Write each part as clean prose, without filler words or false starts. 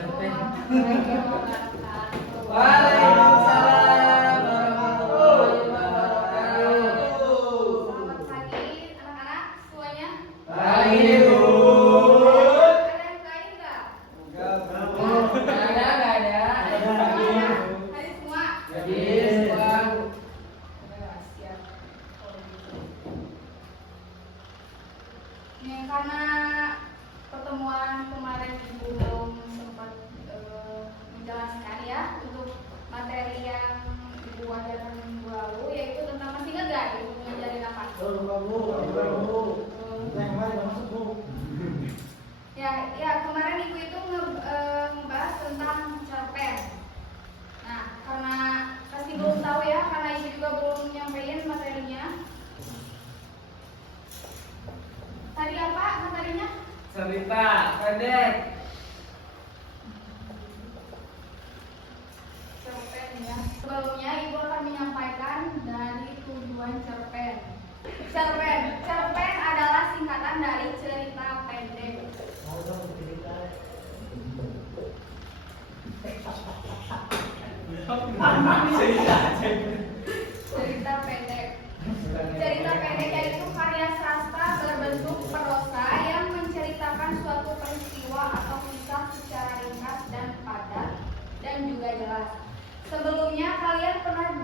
Waalaikumsalam warahmatullahi wabarakatuh. Selamat pagi anak-anak semuanya. Pagi Bu. Ada yang kain nggak? Nggak ada. Hari semua. Jadi semua. Siap. Nih karena pertemuan kemarin Ibu belum sempat menjelaskan ya untuk materi yang Ibu ajarkan minggu lalu, yaitu tentang, masih ingat nggak Ibu ngajarin apa? Ya kemarin Ibu itu ngebahas tentang cerpen. Nah, karena pasti belum tahu ya, karena Ibu juga belum nyampein materinya. Tadi apa materinya? Cerita pendek. Cerpen ya. Sebelumnya Ibu akan menyampaikan dari tujuan cerpen. Cerpen adalah singkatan dari cerita pendek. Cerita pendek. Cerita pendek yaitu karya sastra berbentuk prosa yang menceritakan suatu peristiwa atau kisah secara ringkas dan padat dan juga jelas. Sebelumnya kalian pernah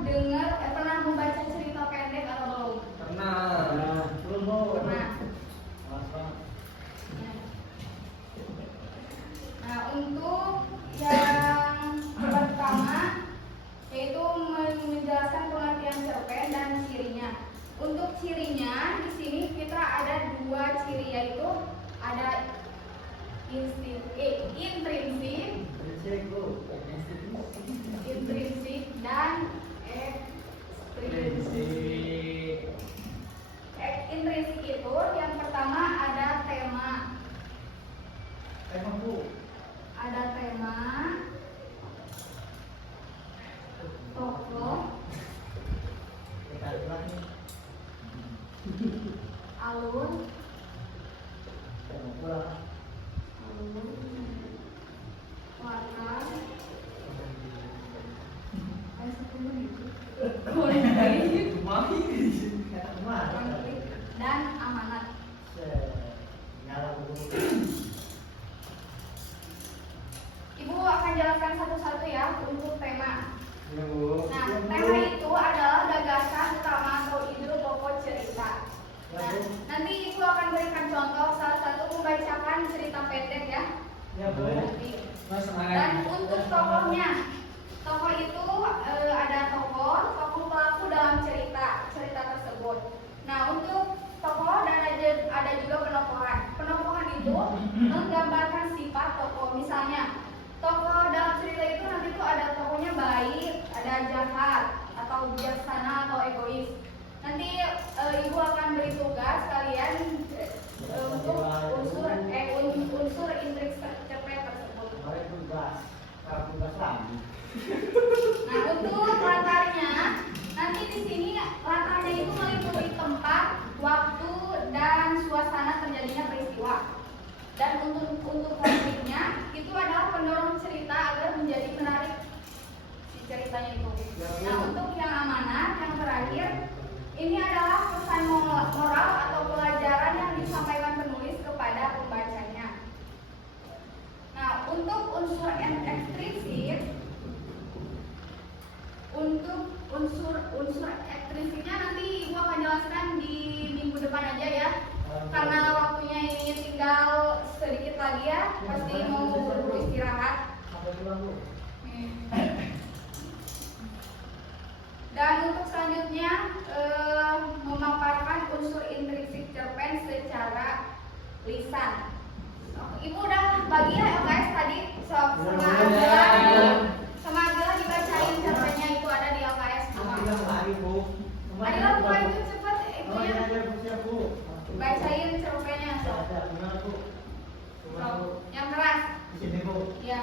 membaca cerita pendek atau belum? Pernah. Pernah. Nah, untuk yang pertama yaitu menjelaskan pengertian cerpen dan cirinya. Untuk cirinya di sini kita ada dua ciri, yaitu ada intrinsik dan ekstrinsik. Intrinsik itu yang pertama ada tema. Ada tema, tokoh, alur, warna, konflik, dan amanat. Ibu akan jelaskan satu-satu ya untuk tema. Nah, tema itu adalah gagasan utama atau ide pokok cerita. Nah, nanti Ibu akan berikan contoh salah satu membacakan cerita pendek ya. Nanti. Dan untuk tokohnya, tokoh itu ada tokoh pelaku dalam cerita tersebut. Nah, untuk tokoh dan ada juga penokohan. Penokohan itu menggambarkan sifat tokoh. Misalnya, tokoh dalam cerita itu nanti tuh ada tokohnya baik, ada jahat, atau bijaksana atau egois. Nanti Ibu akan beri tugas kalian untuk unsur intrik cerpen tersebut. Nah, untuk latarnya, nanti di sini latarnya itu meliputi tempat, waktu, dan suasana terjadinya peristiwa. Dan untuk konfliknya itu adalah pendorong cerita agar menjadi menarik si ceritanya itu. Nah, untuk yang amanat, yang terakhir, ini adalah pesan moral atau pelajaran yang disampaikan penulis kepada pembacanya. Nah, untuk unsur ekstrinsik, ekstrinsiknya nanti Ibu akan jelaskan di minggu depan aja ya. Karena waktunya ini tinggal sedikit lagi ya, pasti mau buru-buru istirahat. Dan untuk selanjutnya memaparkan unsur intrinsik cerpen secara lisan. Ibu udah bagi ya LKS tadi sama Agila dibacain cerpennya, itu ada di LKS. Adila buka itu cepat itunya. Bacain cerpennya. Yang keras. Ya.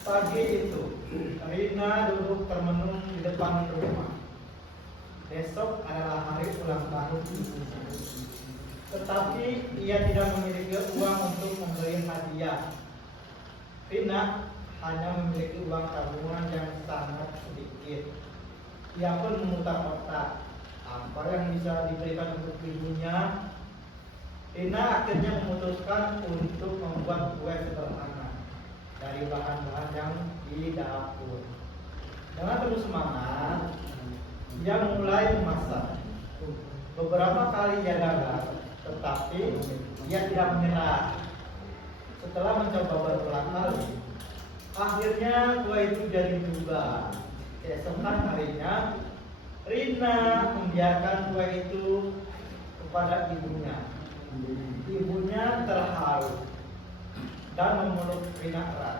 Pagi itu, Rina duduk termenung di depan rumah. Besok adalah hari ulang tahun ibunya. tetapi ia tidak memiliki uang untuk membeli hadiah. Rina hanya memiliki uang tabungan yang sangat sedikit. Ia pun memutar otak apa yang bisa diberikan untuk ibunya. Rina akhirnya memutuskan untuk membuat kue sederhana dari bahan-bahan yang di dapur. Dengan penuh semangat, ia mulai memasak. Beberapa kali ia gagal, tetapi ia tidak menyerah. Setelah mencoba berulang kali, akhirnya kue itu jadi juga. Keesokan harinya, Rina membiarkan kue itu kepada ibunya. Ibunya terharu dan memeluk Rina erat.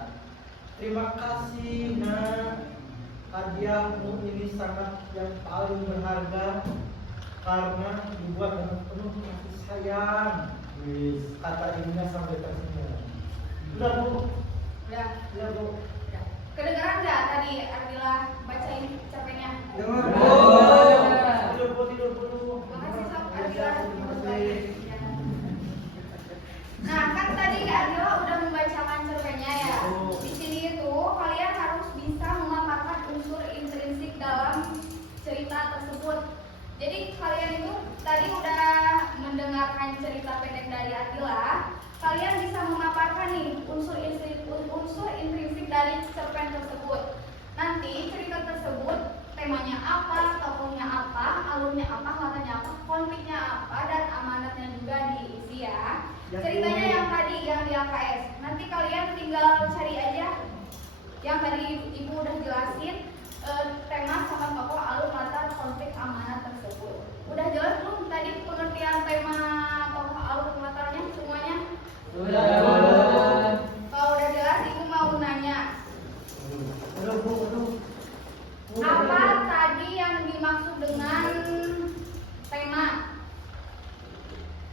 Terima kasih, Nak. Hadiahmu ini sangat yang paling berharga karena dibuat dengan penuh kasih sayang. Kata ibunya sampai tersenyum. Udah Bu? Udah. Udah Bu? Udah. Kedengeran nggak tadi Ardila bacain cerpennya? Dengar. Tidur Bu, tidur Bu. Makasih Sob Ardila. Terima kasih. Nah, kan tadi Ardila udah membacakan cerpennya ya. Di sini itu kalian harus bisa memaparkan unsur intrinsik dalam cerita tersebut. Jadi kalian itu tadi udah mendengarkan cerita pendek dari Ardila. Kalian bisa memaparkan nih unsur intrinsik dari cerpen tersebut. Nanti cerita tersebut temanya apa, tokohnya apa, alurnya apa, matanya apa, konfliknya apa, dan amanatnya juga diisi ya. Ceritanya yang tadi yang di AKS. Nanti kalian tinggal cari aja yang tadi ibu udah jelasin tema sama tokoh, alur, latar, konflik, amanat tersebut. Udah jelas belum tadi pengertian tema, tokoh, alur, latarnya semuanya? Sudah. Kalau udah jelas, ibu mau nanya. Apa tadi yang dimaksud dengan tema?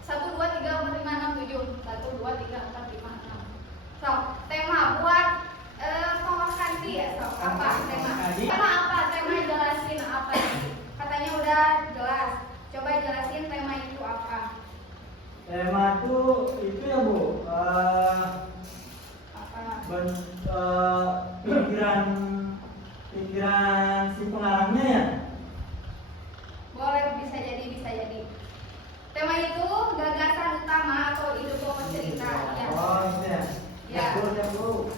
1, 2, 3, 4, 5, 6, 7. 1, 2, 3, 4, 5, 6. So, tema buat Soal Kandi ya, so, apa tema? Tema apa? Tema jelasin apa ini? Katanya udah jelas. Coba jelasin tema itu apa? Tema itu ya Bu, Apa? pikiran si pengarangnya ya. Boleh, bisa jadi, bisa jadi. Tema itu gagasan utama atau ide pokok cerita ya. Oh iya. Ya. Ya Bu.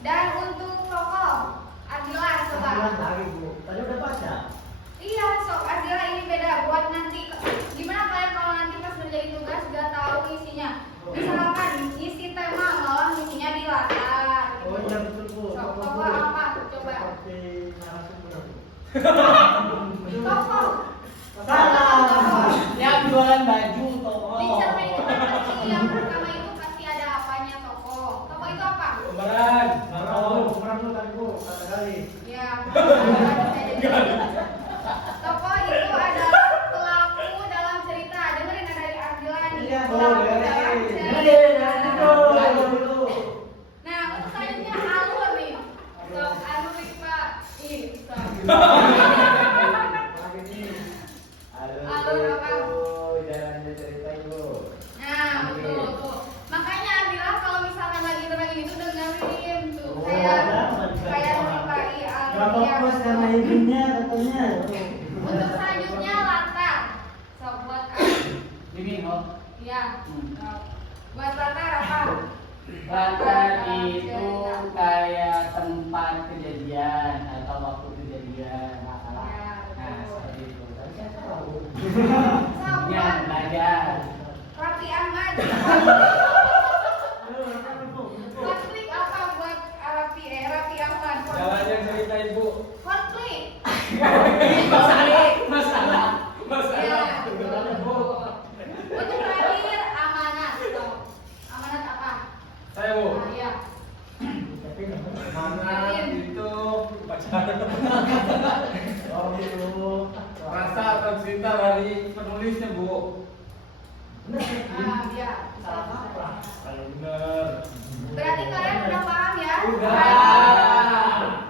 Dan untuk tokoh Ardila coba. Lagi Bu. Tadi udah baca. Iya, sok Ardila ini beda buat nanti. Gimana kalian kalau nanti pas menjadi tugas gak tahu isinya? Misalkan isi tema malah isinya di latar. Oh iya betul Bu. Sok tokoh apa? Coba. Seperti narasumber Bu. Tokoh. Salah. Yang jualan baju toko. Di cerpen itu kan pasti yang pertama itu pasti ada apanya tokoh. Tokoh itu apa? Pemeran. Pemeran Bu tadi Bu, kata kali. Ya, bisa jadi. Tokoh itu adalah pelaku dalam cerita. Dengerin dari Ardila nih. Iya, Pelaku boleh. dalam Dengerin, cerita. dengerin dulu. Nah, untuk selanjutnya alur nih. Sok alur nih Pak. Ih, sok. Lagi nih. Alur apa? Jalannya cerita Bu. Nah, betul tuh. Makanya Ardila kalau misalkan lagi terangin itu dengerin tuh. Oh, Kayak ada. nyeritain Gak alurnya. fokus karena ibunya katanya. Untuk selanjutnya latar. Sok buat alur. Ini oh. Iya. Sok. Buat latar apa? Latar itu kayak tempat kejadian atau waktu kejadian masalah. Ya, Nah, betul. seperti itu. Tapi saya tahu. Sok Ya, buat belajar. Raffi Ahmad. Konflik apa buat Raffi Ahmad? Jalannya cerita ibu. Konflik. Masalah. Ya, betul. Untuk terakhir amanat. Sok. Amanat apa? Saya bu. Nah, iya. Mana itu pacaran. Oh gitu. Rasa atau cerita dari penulisnya bu. Ah, iya. Bener. Berarti kalian udah paham ya?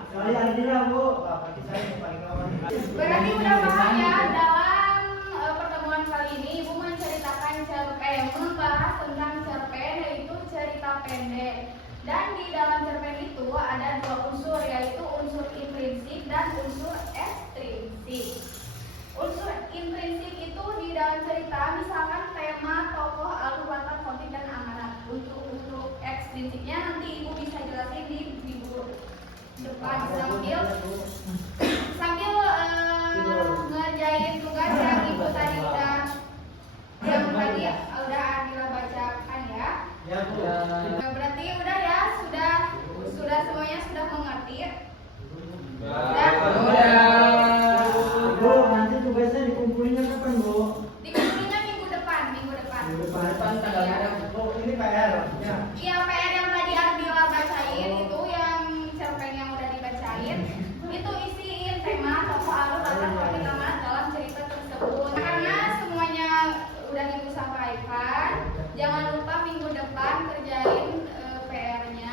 Kali Ardila Bu. Bagi saya yang paling aman. Berarti udah paham ya dalam pertemuan kali ini Ibu menceritakan unsur ekstrinsik. Unsur intrinsik itu di dalam cerita misalkan tema, tokoh, alur, latar, motif, dan amanat. Untuk ekstrinsiknya nanti ibu bisa jelasin di minggu depan sambil ngerjain tugas yang ibu tadi udah Adila bacakan ya. Ya Bu. Nah, berarti udah ya, sudah semuanya sudah mengerti. Bu, nanti tugasnya dikumpulinnya kapan Bu? Dikumpulinnya minggu depan. Minggu depan. tanggal Iya. berapa? Oh ini PR ya. Iya, PR yang tadi Adila bacain itu yang cerpen yang udah dibacain itu isiin tema, tokoh, alur, latar, motif, amanat dalam cerita tersebut. Karena semuanya udah ibu sampaikan, jangan lupa minggu depan kerjain PR-nya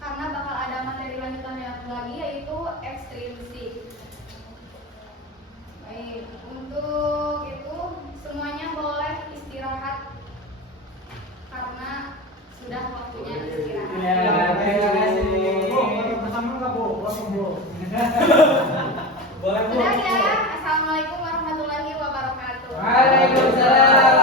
karena bakal ada materi lanjutan yang lagi yaitu ekstrinsik. Baik, untuk itu semuanya boleh istirahat karena sudah waktunya istirahat. Terima kasih. Bu, foto bersama nggak Bu? Foto Bu. Boleh Bu. Udah ya, assalamualaikum warahmatullahi wabarakatuh. Waalaikumsalam.